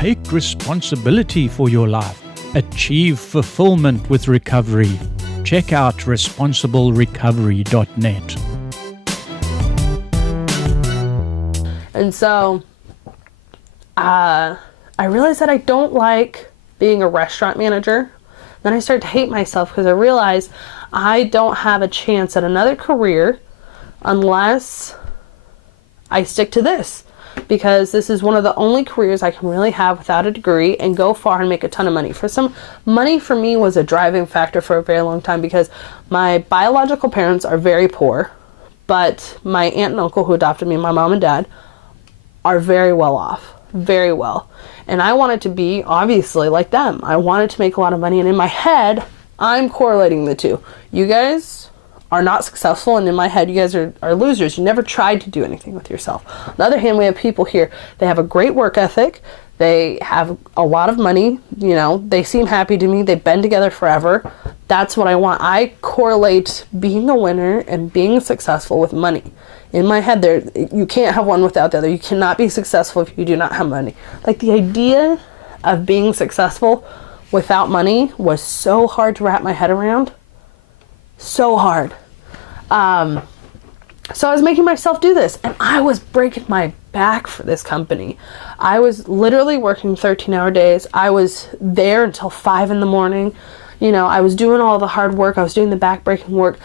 Take responsibility for your life. Achieve fulfillment with recovery. Check out responsiblerecovery.net. And so I realized that I don't like being a restaurant manager. Then I started to hate myself because I realized I don't have a chance at another career unless I stick to this, because this is one of the only careers I can really have without a degree and go far and make a ton of money. Money for me was a driving factor for a very long time, because my biological parents are very poor, but my aunt and uncle who adopted me, my mom and dad, are very well off, very well. And I wanted to be, obviously, like them. I wanted to make a lot of money, and in my head, I'm correlating the two. You guys are not successful, and in my head, you guys are losers. You never tried to do anything with yourself. On the other hand, we have people here, they have a great work ethic, they have a lot of money, they seem happy to me, they've been together forever. That's what I want. I correlate being a winner and being successful with money. In my head, you can't have one without the other. You cannot be successful if you do not have money. Like, the idea of being successful without money was so hard to wrap my head around. So hard. So I was making myself do this, and I was breaking my back for this company. I was literally working 13-hour days. I was there until 5 in the morning. I was doing all the hard work. I was doing the back-breaking work.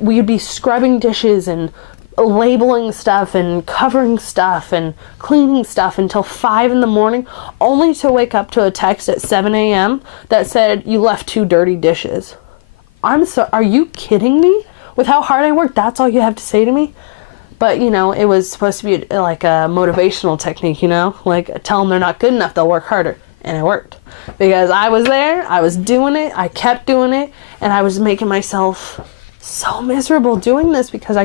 We'd be scrubbing dishes and labeling stuff and covering stuff and cleaning stuff until 5 in the morning, only to wake up to a text at 7 a.m. that said, "You left 2 dirty dishes." Are you kidding me? With how hard I worked, that's all you have to say to me? But, it was supposed to be like a motivational technique, like, tell them they're not good enough, they'll work harder. And it worked. Because I was there, I was doing it, I kept doing it, and I was making myself so miserable doing this because I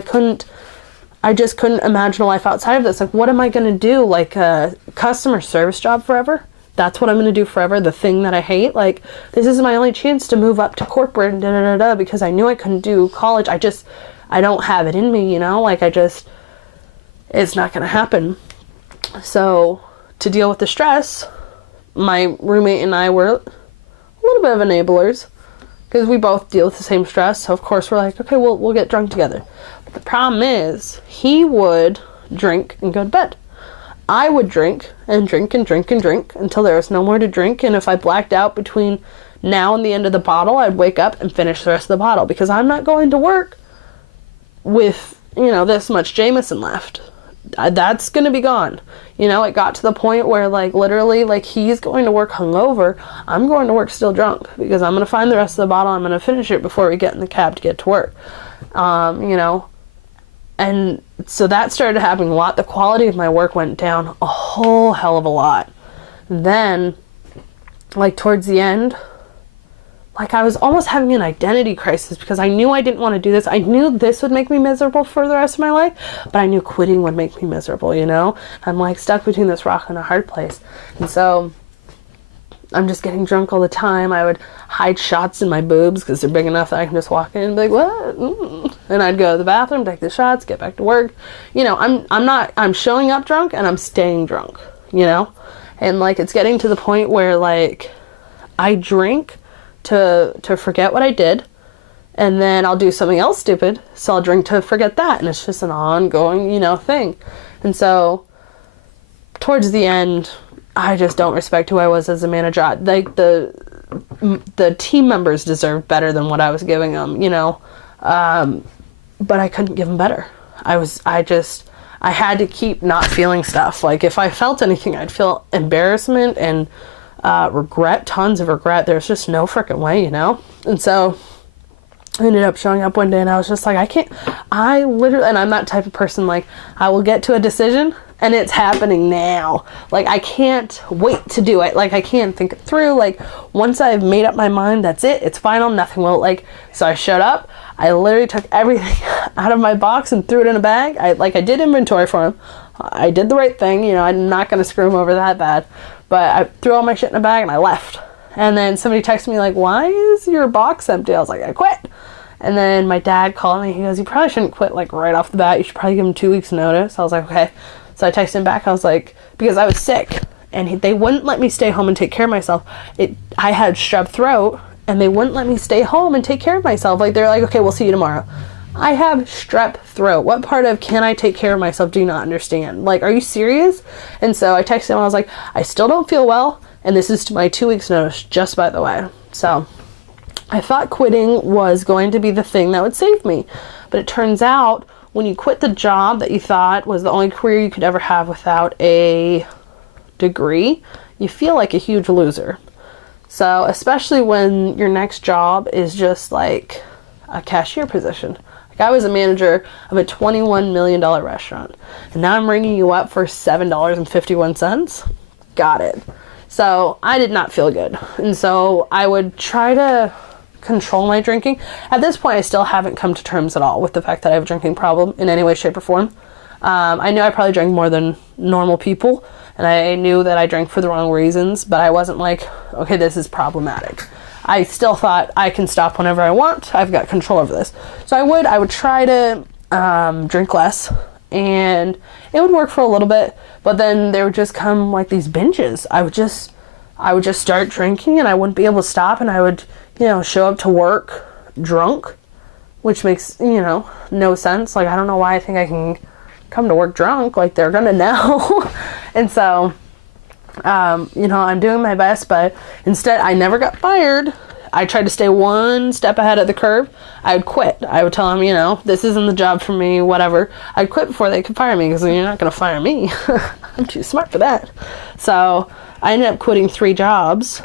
just couldn't imagine a life outside of this. Like, what am I going to do? Like a customer service job forever? That's what I'm going to do forever, the thing that I hate. Like, this is my only chance to move up to corporate and because I knew I couldn't do college. I don't have it in me, it's not going to happen. So, to deal with the stress, my roommate and I were a little bit of enablers, because we both deal with the same stress. So, of course, we're like, okay, we'll get drunk together. But the problem is, he would drink and go to bed. I would drink and drink and drink and drink until there was no more to drink. And if I blacked out between now and the end of the bottle, I'd wake up and finish the rest of the bottle, because I'm not going to work with, this much Jameson left. That's going to be gone. It got to the point where, literally, he's going to work hungover. I'm going to work still drunk, because I'm going to find the rest of the bottle. I'm going to finish it before we get in the cab to get to work. And so that started happening a lot. The quality of my work went down a whole hell of a lot. Then, towards the end, I was almost having an identity crisis, because I knew I didn't want to do this. I knew this would make me miserable for the rest of my life, but I knew quitting would make me miserable, I'm stuck between this rock and a hard place. And so I'm just getting drunk all the time. I would hide shots in my boobs because they're big enough that I can just walk in and be like, what? And I'd go to the bathroom, take the shots, get back to work. I'm showing up drunk and I'm staying drunk, and it's getting to the point where I drink to forget what I did, and then I'll do something else stupid, so I'll drink to forget that, and it's just an ongoing, thing. And so towards the end, I just don't respect who I was as a manager. The team members deserved better than what I was giving them, but I couldn't give them better. I had to keep not feeling stuff. If I felt anything, I'd feel embarrassment and regret, tons of regret. There's just no freaking way, And so I ended up showing up one day, and I was just like, and I'm that type of person, I will get to a decision and it's happening now. I can't wait to do it. I can't think it through. Once I've made up my mind, that's it. It's final. Nothing will, so I showed up. I literally took everything out of my box and threw it in a bag. I did inventory for him. I did the right thing. I'm not going to screw him over that bad. But I threw all my shit in a bag and I left. And then somebody texted me why is your box empty? I was like, I quit. And then my dad called me. He goes, you probably shouldn't quit right off the bat. You should probably give him 2 weeks notice. I was like, okay. So I texted him back. I was like, because I was sick. and they wouldn't let me stay home and take care of myself. I had strep throat, and they wouldn't let me stay home and take care of myself. Like, they're like, okay, we'll see you tomorrow. I have strep throat. What part of can I take care of myself do you not understand? Like, are you serious? And so I texted him. I was like, I still don't feel well, and this is my 2 weeks notice, just by the way. So I thought quitting was going to be the thing that would save me. But it turns out when you quit the job that you thought was the only career you could ever have without a degree, you feel like a huge loser. So especially when your next job is just like a cashier position. I was a manager of a $21 million restaurant, and now I'm ringing you up for $7.51. Got it. So I did not feel good. And so I would try to control my drinking. At this point, I still haven't come to terms at all with the fact that I have a drinking problem in any way, shape, or form. I knew I probably drank more than normal people, and I knew that I drank for the wrong reasons, but I wasn't like, okay, this is problematic. I still thought I can stop whenever I want. I've got control over this. So I would try to drink less, and it would work for a little bit, but then there would just come like these binges. I would just start drinking, and I wouldn't be able to stop, and I would, show up to work drunk, which makes, no sense. Like, I don't know why I think I can come to work drunk. Like, they're gonna know. And so I'm doing my best, but instead I never got fired. I tried to stay one step ahead of the curve. I would quit. I would tell them, this isn't the job for me, whatever. I'd quit before they could fire me, because you're not going to fire me. I'm too smart for that. So I ended up quitting 3 jobs.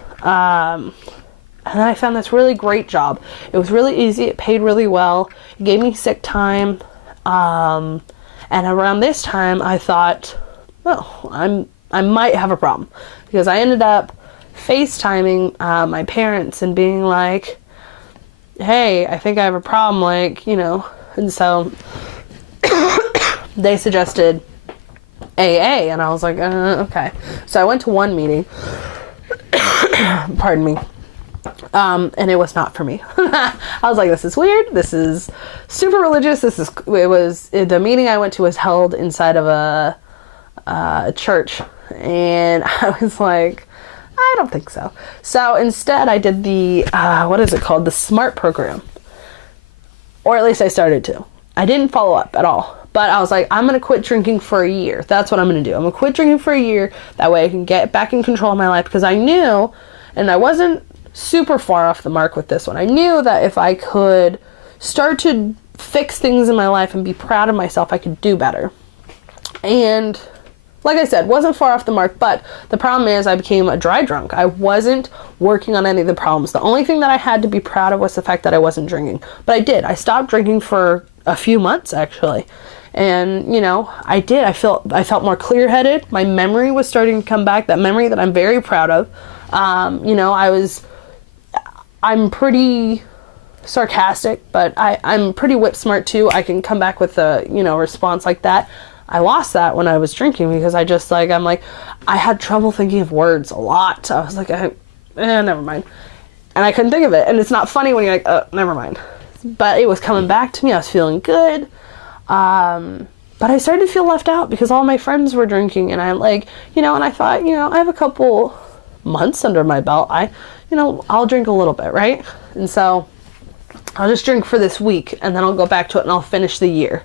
And then I found this really great job. It was really easy. It paid really well. It gave me sick time. And around this time I thought, I might have a problem, because I ended up FaceTiming my parents and being like, hey, I think I have a problem, and so they suggested AA, and I was like, okay. So I went to one meeting, pardon me, and it was not for me. I was like, this is weird, this is super religious, the meeting I went to was held inside of a church. And I was like, I don't think so. So instead I did the, the SMART program. Or at least I started to. I didn't follow up at all. But I was like, I'm going to quit drinking for a year. That's what I'm going to do. I'm going to quit drinking for a year. That way I can get back in control of my life. Because I knew, and I wasn't super far off the mark with this one, I knew that if I could start to fix things in my life and be proud of myself, I could do better. And like I said, wasn't far off the mark, but the problem is I became a dry drunk. I wasn't working on any of the problems. The only thing that I had to be proud of was the fact that I wasn't drinking. But I did. I stopped drinking for a few months, actually. And, I did. I felt more clear-headed. My memory was starting to come back, that memory that I'm very proud of. I'm pretty sarcastic, but I'm pretty whip smart too. I can come back with a, response like that. I lost that when I was drinking, because I had trouble thinking of words a lot. I was like, never mind. And I couldn't think of it. And it's not funny when you're like, oh, never mind. But it was coming back to me. I was feeling good. But I started to feel left out because all my friends were drinking, and I'm like, and I thought, I have a couple months under my belt. I'll drink a little bit, right? And so I'll just drink for this week, and then I'll go back to it, and I'll finish the year.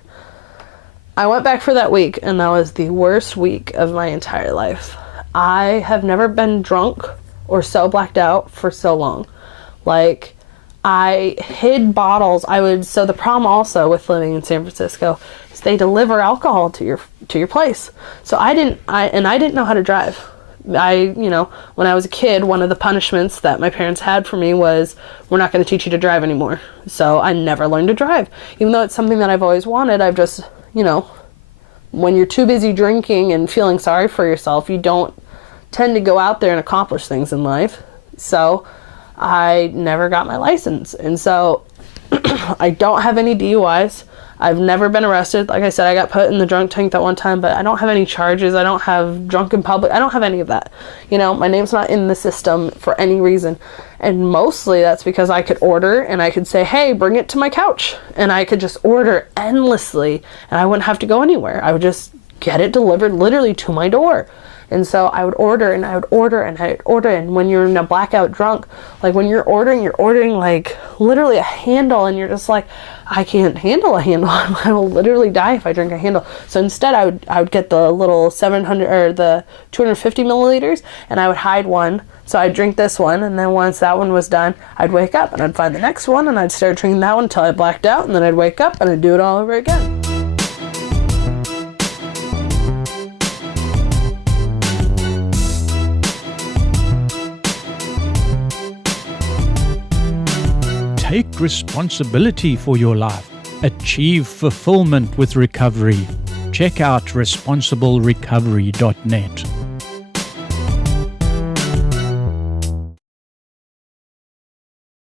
I went back for that week, and that was the worst week of my entire life. I have never been drunk or so blacked out for so long. Like, I hid bottles. So the problem also with living in San Francisco is they deliver alcohol to your place. So I didn't know how to drive. When I was a kid, one of the punishments that my parents had for me was, we're not going to teach you to drive anymore. So I never learned to drive. Even though it's something that I've always wanted, I've just, when you're too busy drinking and feeling sorry for yourself, you don't tend to go out there and accomplish things in life. So I never got my license. And so I don't have any DUIs. I've never been arrested. Like I said, I got put in the drunk tank that one time, but I don't have any charges. I don't have drunk in public. I don't have any of that. My name's not in the system for any reason. And mostly that's because I could order, and I could say, hey, bring it to my couch. And I could just order endlessly, and I wouldn't have to go anywhere. I would just get it delivered literally to my door. And so I would order and I would order and I would order. And when you're in a blackout drunk, like when you're ordering like literally a handle, and you're just like, I can't handle a handle. I will literally die if I drink a handle. So instead I would get the little 700 or the 250 milliliters, and I would hide one. So I'd drink this one, and then once that one was done, I'd wake up and I'd find the next one, and I'd start drinking that one until I blacked out, and then I'd wake up and I'd do it all over again. Take responsibility for your life. Achieve fulfillment with recovery. Check out responsiblerecovery.net.